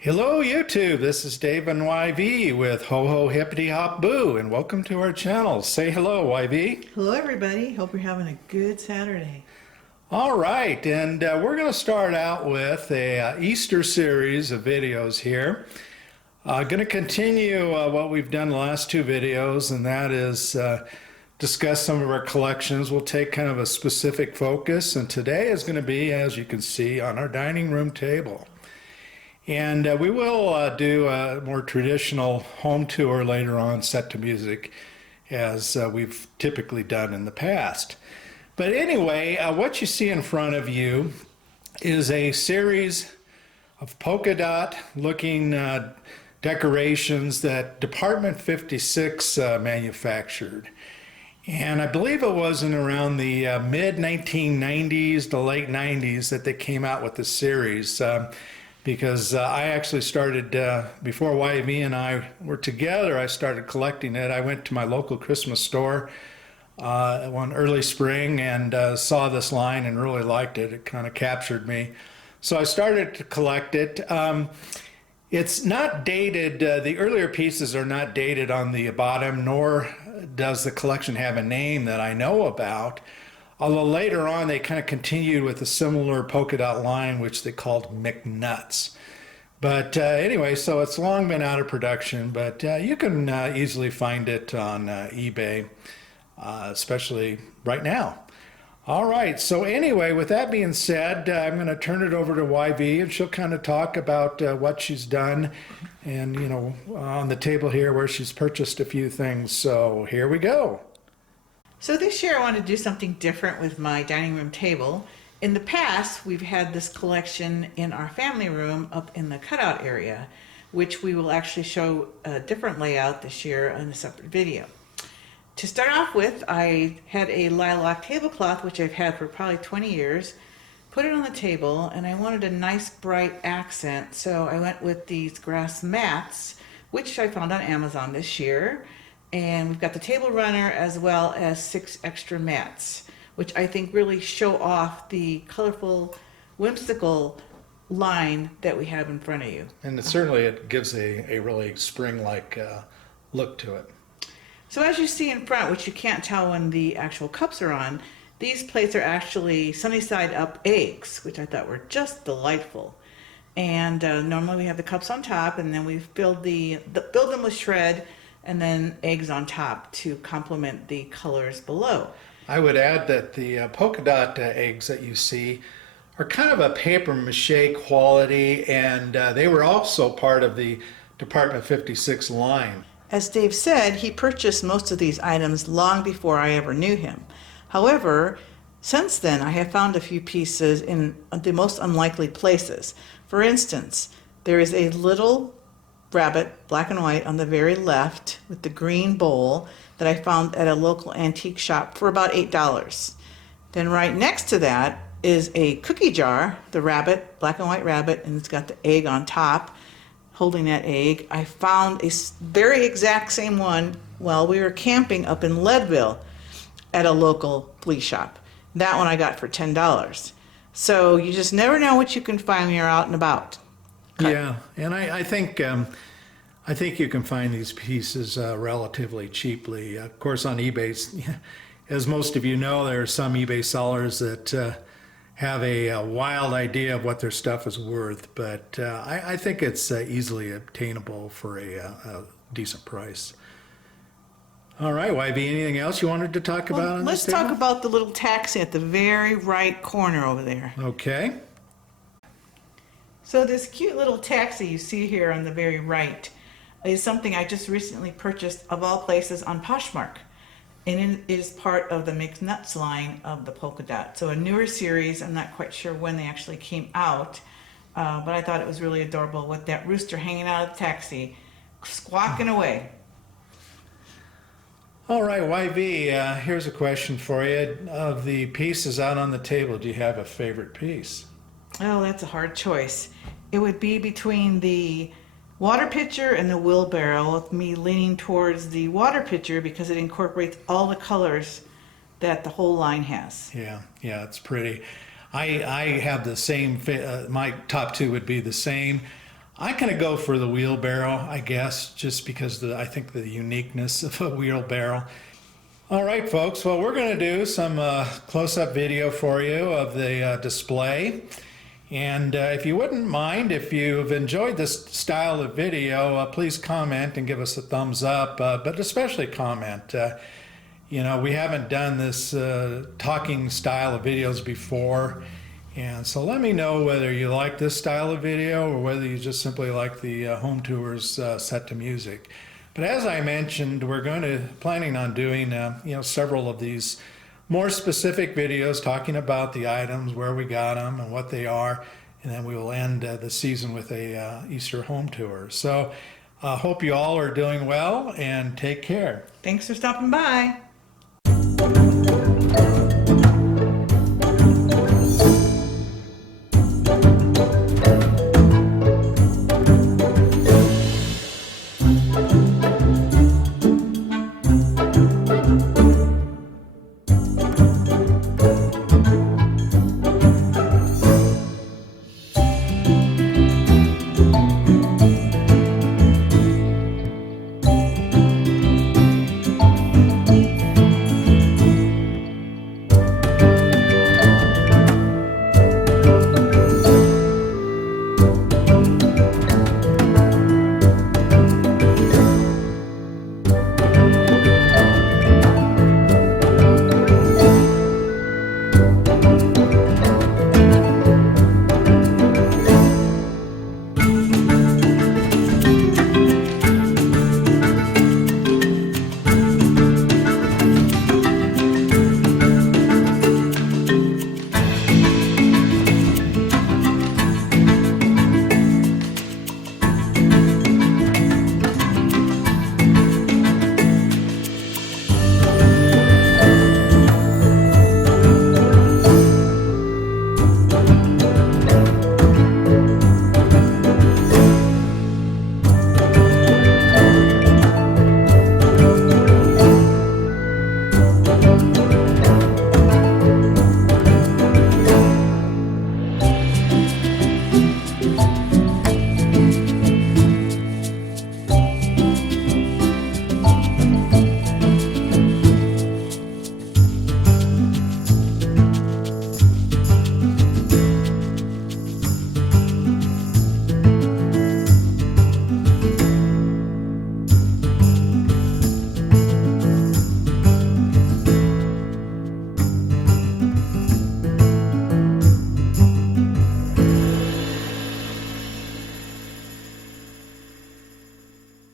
Hello YouTube, this is Dave and YV with Ho Ho Hippity Hop Boo, and welcome to our channel. Say hello, YV. Hello everybody, hope you're having a good Saturday. All right, and we're going to start out with a Easter series of videos here. Going to continue what we've done the last two videos, and that is discuss some of our collections. We'll take kind of a specific focus, and today is going to be, as you can see, on our dining room table. And we will do a more traditional home tour later on, set to music, as we've typically done in the past. But anyway, what you see in front of you is a series of polka dot looking decorations that Department 56 manufactured. And I believe it was in around the mid 1990s to late 90s that they came out with this series. Because I actually started, before YV and I were together, I started collecting it. I went to my local Christmas store one early spring and saw this line and really liked it. It kind of captured me. So I started to collect it. It's not dated, the earlier pieces are not dated on the bottom, nor does the collection have a name that I know about. Although later on they kind of continued with a similar polka dot line, which they called McNuts. But anyway, so it's long been out of production, but you can easily find it on eBay, especially right now. All right, so anyway, with that being said, I'm going to turn it over to YV, and she'll kind of talk about what she's done and, you know, on the table here where she's purchased a few things. So here we go. So this year I wanted to do something different with my dining room table. In the past, we've had this collection in our family room up in the cutout area, which we will actually show a different layout this year in a separate video. To start off with, I had a lilac tablecloth, which I've had for probably 20 years, put it on the table, and I wanted a nice bright accent, so I went with these grass mats, which I found on Amazon this year. And we've got the table runner as well as 6 extra mats, which I think really show off the colorful, whimsical line that we have in front of you. And certainly it gives a really spring-like look to it. So as you see in front, which you can't tell when the actual cups are on, these plates are actually sunny side up eggs, which I thought were just delightful. And normally we have the cups on top, and then we filled build them with shred, and then eggs on top to complement the colors below. I would add that the polka dot eggs that you see are kind of a paper mache quality, and they were also part of the Department 56 line. As Dave said, he purchased most of these items long before I ever knew him. However, since then I have found a few pieces in the most unlikely places. For instance, there is a little rabbit, black and white, on the very left with the green bowl that I found at a local antique shop for about $8. Then right next to that is a cookie jar, the rabbit, black and white rabbit, and it's got the egg on top, holding that egg. I found a very exact same one while we were camping up in Leadville at a local flea shop. That one I got for $10. So you just never know what you can find when you're out and about. Yeah, and I think you can find these pieces relatively cheaply. Of course, on eBay, as most of you know, there are some eBay sellers that have a wild idea of what their stuff is worth, but I think it's easily obtainable for a decent price. All right, YV, anything else you wanted to talk about on let's this table? talk about the little taxi at the very right corner over there. Okay. So this cute little taxi you see here on the very right is something I just recently purchased, of all places, on Poshmark. And it is part of the McNuts line of the polka dot. So a newer series, I'm not quite sure when they actually came out, but I thought it was really adorable with that rooster hanging out of the taxi, squawking away. All right, YV, here's a question for you. Of the pieces out on the table, do you have a favorite piece? Oh, that's a hard choice. It would be between the water pitcher and the wheelbarrow, with me leaning towards the water pitcher because it incorporates all the colors that the whole line has. Yeah, it's pretty. I have the same, my top two would be the same. I'm going to go for the wheelbarrow, I guess, just because I think the uniqueness of a wheelbarrow. All right, folks. Well, we're going to do some close-up video for you of the display. And if you wouldn't mind, if you've enjoyed this style of video, please comment and give us a thumbs up, but especially comment. You know, we haven't done this talking style of videos before. And so let me know whether you like this style of video or whether you just simply like the home tours set to music. But as I mentioned, we're planning on doing several of these more specific videos talking about the items, where we got them and what they are, and then we will end the season with a Easter home tour. So I hope you all are doing well and take care. Thanks for stopping by.